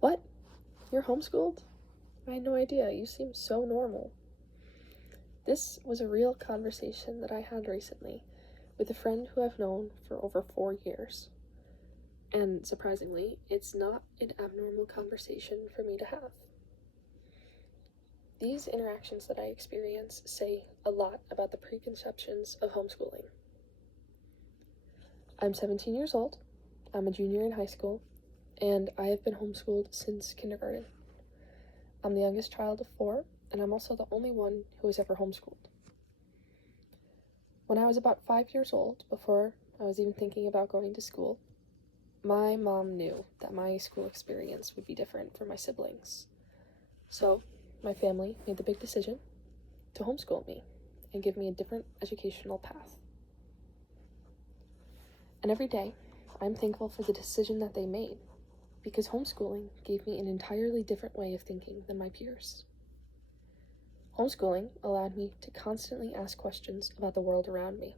What? You're homeschooled? I had no idea. You seem so normal. This was a real conversation that I had recently with a friend who I've known for over 4 years. And surprisingly, it's not an abnormal conversation for me to have. These interactions that I experience say a lot about the preconceptions of homeschooling. I'm 17 years old, I'm a junior in high school, and I have been homeschooled since kindergarten. I'm the youngest child of 4, and I'm also the only one who was ever homeschooled. When I was about 5 years old, before I was even thinking about going to school, my mom knew that my school experience would be different for my siblings. So, my family made the big decision to homeschool me and give me a different educational path. And every day, I'm thankful for the decision that they made, because homeschooling gave me an entirely different way of thinking than my peers. Homeschooling allowed me to constantly ask questions about the world around me.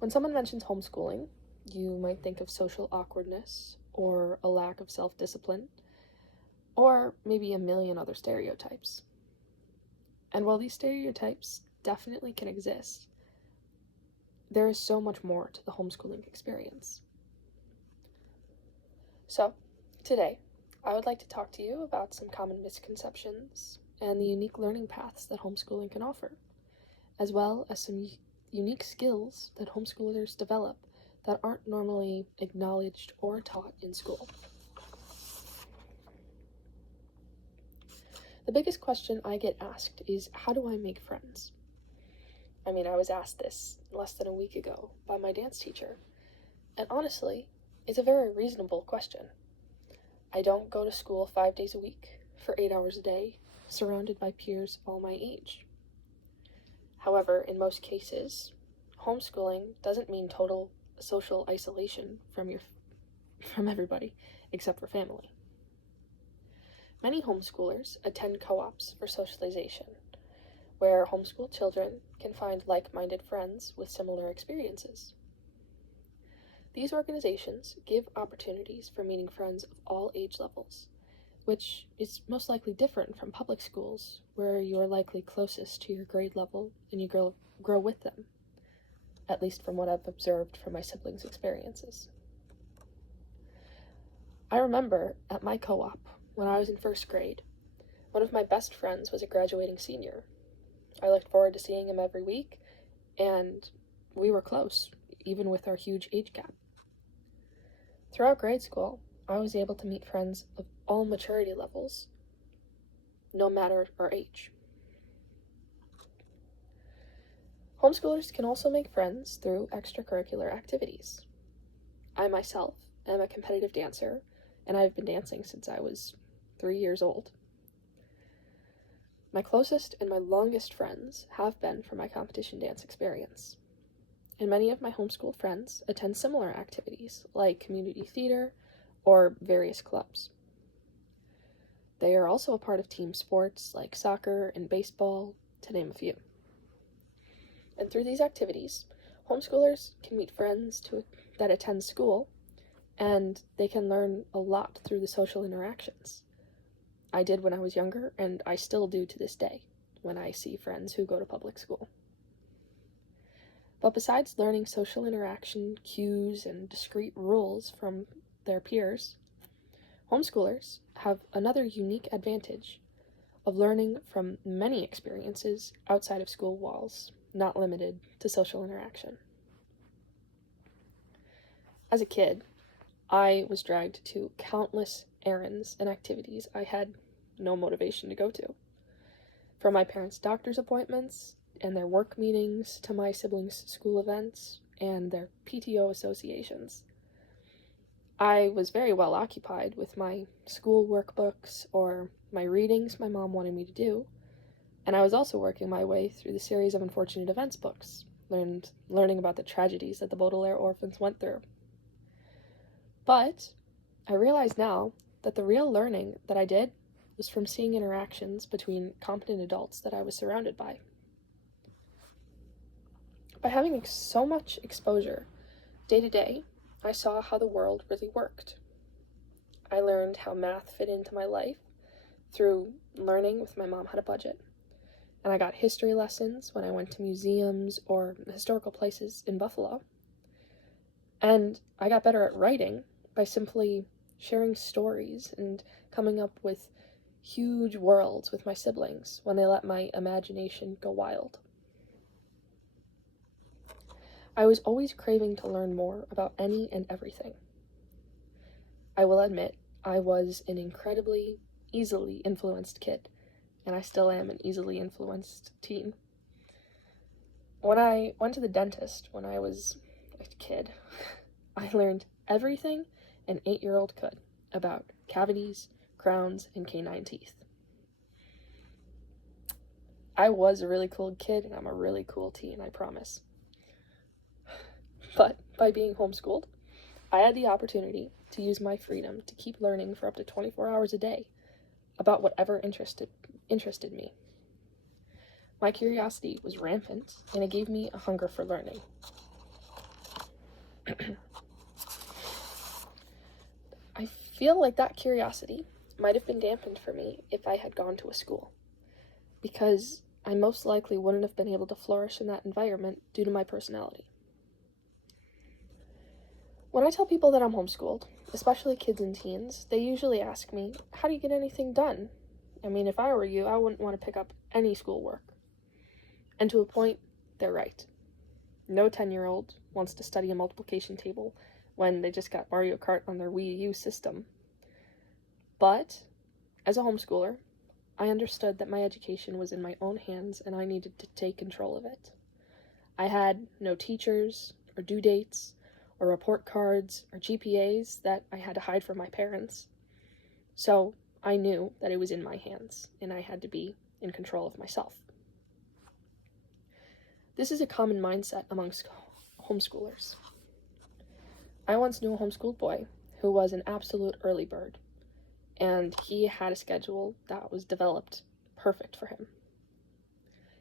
When someone mentions homeschooling, you might think of social awkwardness, or a lack of self-discipline, or maybe a million other stereotypes. And while these stereotypes definitely can exist, there is so much more to the homeschooling experience. So, today, I would like to talk to you about some common misconceptions and the unique learning paths that homeschooling can offer, as well as some unique skills that homeschoolers develop that aren't normally acknowledged or taught in school. The biggest question I get asked is, how do I make friends? I was asked this less than a week ago by my dance teacher, and honestly, it's a very reasonable question. I don't go to school 5 days a week for 8 hours a day, surrounded by peers all my age. However, in most cases, homeschooling doesn't mean total social isolation from everybody, except for family. Many homeschoolers attend co-ops for socialization, where homeschool children can find like-minded friends with similar experiences. These organizations give opportunities for meeting friends of all age levels, which is most likely different from public schools, where you are likely closest to your grade level and you grow with them, at least from what I've observed from my siblings' experiences. I remember at my co-op, when I was in first grade, one of my best friends was a graduating senior. I looked forward to seeing him every week, and we were close, even with our huge age gap. Throughout grade school, I was able to meet friends of all maturity levels, no matter our age. Homeschoolers can also make friends through extracurricular activities. I myself am a competitive dancer, and I've been dancing since I was 3 years old. My closest and my longest friends have been from my competition dance experience. And many of my homeschooled friends attend similar activities, like community theater or various clubs. They are also a part of team sports like soccer and baseball, to name a few. And through these activities, homeschoolers can meet friends that attend school, and they can learn a lot through the social interactions. I did when I was younger, and I still do to this day when I see friends who go to public school. But besides learning social interaction cues and discrete rules from their peers, homeschoolers have another unique advantage of learning from many experiences outside of school walls, not limited to social interaction. As a kid, I was dragged to countless errands and activities I had no motivation to go to. From my parents' doctor's appointments and their work meetings to my siblings' school events and their PTO associations. I was very well occupied with my school workbooks or my readings my mom wanted me to do, and I was also working my way through the series of unfortunate events books, learning about the tragedies that the Baudelaire orphans went through. But I realize now that the real learning that I did was from seeing interactions between competent adults that I was surrounded by. By having so much exposure day to day, I saw how the world really worked. I learned how math fit into my life through learning with my mom how to budget. And I got history lessons when I went to museums or historical places in Buffalo. And I got better at writing by simply sharing stories and coming up with huge worlds with my siblings when they let my imagination go wild. I was always craving to learn more about any and everything. I will admit, I was an incredibly easily influenced kid, and I still am an easily influenced teen. When I went to the dentist when I was a kid, I learned everything an 8-year-old could about cavities, crowns, and canine teeth. I was a really cool kid, and I'm a really cool teen, I promise. But by being homeschooled, I had the opportunity to use my freedom to keep learning for up to 24 hours a day about whatever interested me. My curiosity was rampant, and it gave me a hunger for learning. I feel like that curiosity might have been dampened for me if I had gone to a school, because I most likely wouldn't have been able to flourish in that environment due to my personality. When I tell people that I'm homeschooled, especially kids and teens, they usually ask me, how do you get anything done? I mean, if I were you, I wouldn't want to pick up any schoolwork. And to a point, they're right. No 10-year-old wants to study a multiplication table when they just got Mario Kart on their Wii U system. But, as a homeschooler, I understood that my education was in my own hands and I needed to take control of it. I had no teachers or due dates or report cards or GPAs that I had to hide from my parents. So I knew that it was in my hands and I had to be in control of myself. This is a common mindset amongst homeschoolers. I once knew a homeschooled boy who was an absolute early bird, and he had a schedule that was developed perfect for him.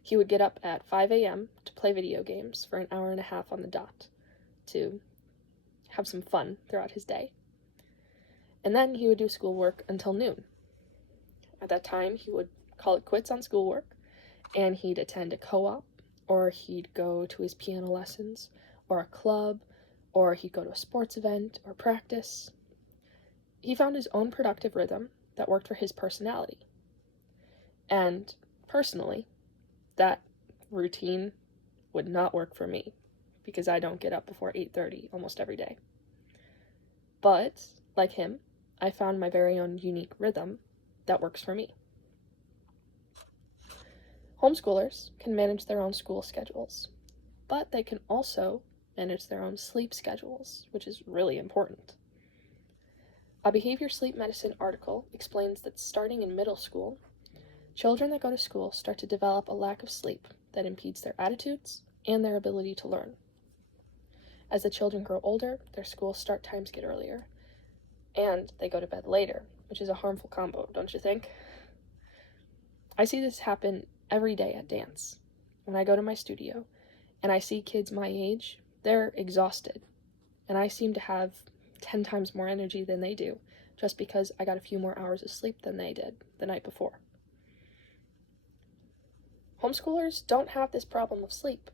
He would get up at 5 a.m. to play video games for an hour and a half on the dot to have some fun throughout his day. And then he would do schoolwork until noon. At that time, he would call it quits on schoolwork, and he'd attend a co-op, or he'd go to his piano lessons, or a club, or he'd go to a sports event or practice. He found his own productive rhythm that worked for his personality. And personally, that routine would not work for me because I don't get up before 8:30 almost every day. But, like him, I found my very own unique rhythm that works for me. Homeschoolers can manage their own school schedules, but they can also manage their own sleep schedules, which is really important. A behavior sleep medicine article explains that starting in middle school, children that go to school start to develop a lack of sleep that impedes their attitudes and their ability to learn. As the children grow older, their school start times get earlier, and they go to bed later, which is a harmful combo, don't you think? I see this happen every day at dance. When I go to my studio and I see kids my age, they're exhausted, and I seem to have 10 times more energy than they do, just because I got a few more hours of sleep than they did the night before. Homeschoolers don't have this problem of sleep.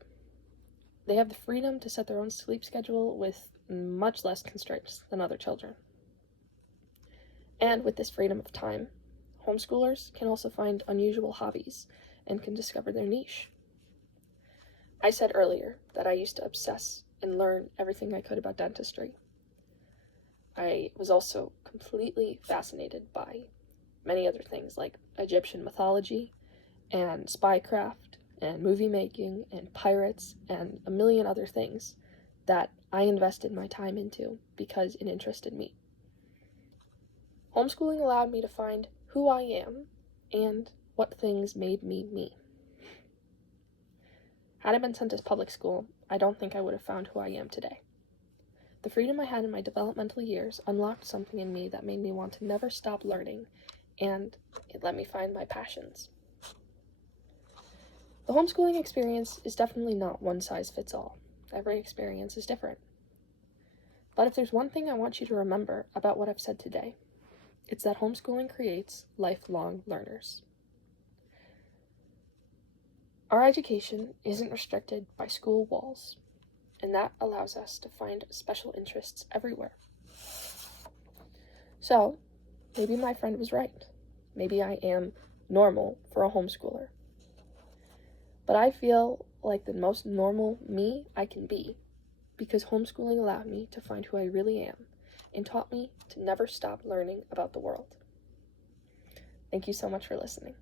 They have the freedom to set their own sleep schedule with much less constraints than other children. And with this freedom of time, homeschoolers can also find unusual hobbies and can discover their niche. I said earlier that I used to obsess and learn everything I could about dentistry. I was also completely fascinated by many other things like Egyptian mythology and spycraft and movie making and pirates and a million other things that I invested my time into because it interested me. Homeschooling allowed me to find who I am and what things made me me. Had I been sent to public school, I don't think I would have found who I am today. The freedom I had in my developmental years unlocked something in me that made me want to never stop learning, and it let me find my passions. The homeschooling experience is definitely not one size fits all. Every experience is different. But if there's one thing I want you to remember about what I've said today, It's that homeschooling creates lifelong learners. Our education isn't restricted by school walls, and that allows us to find special interests everywhere. So, maybe my friend was right. Maybe I am normal for a homeschooler. But I feel like the most normal me I can be because homeschooling allowed me to find who I really am and taught me to never stop learning about the world. Thank you so much for listening.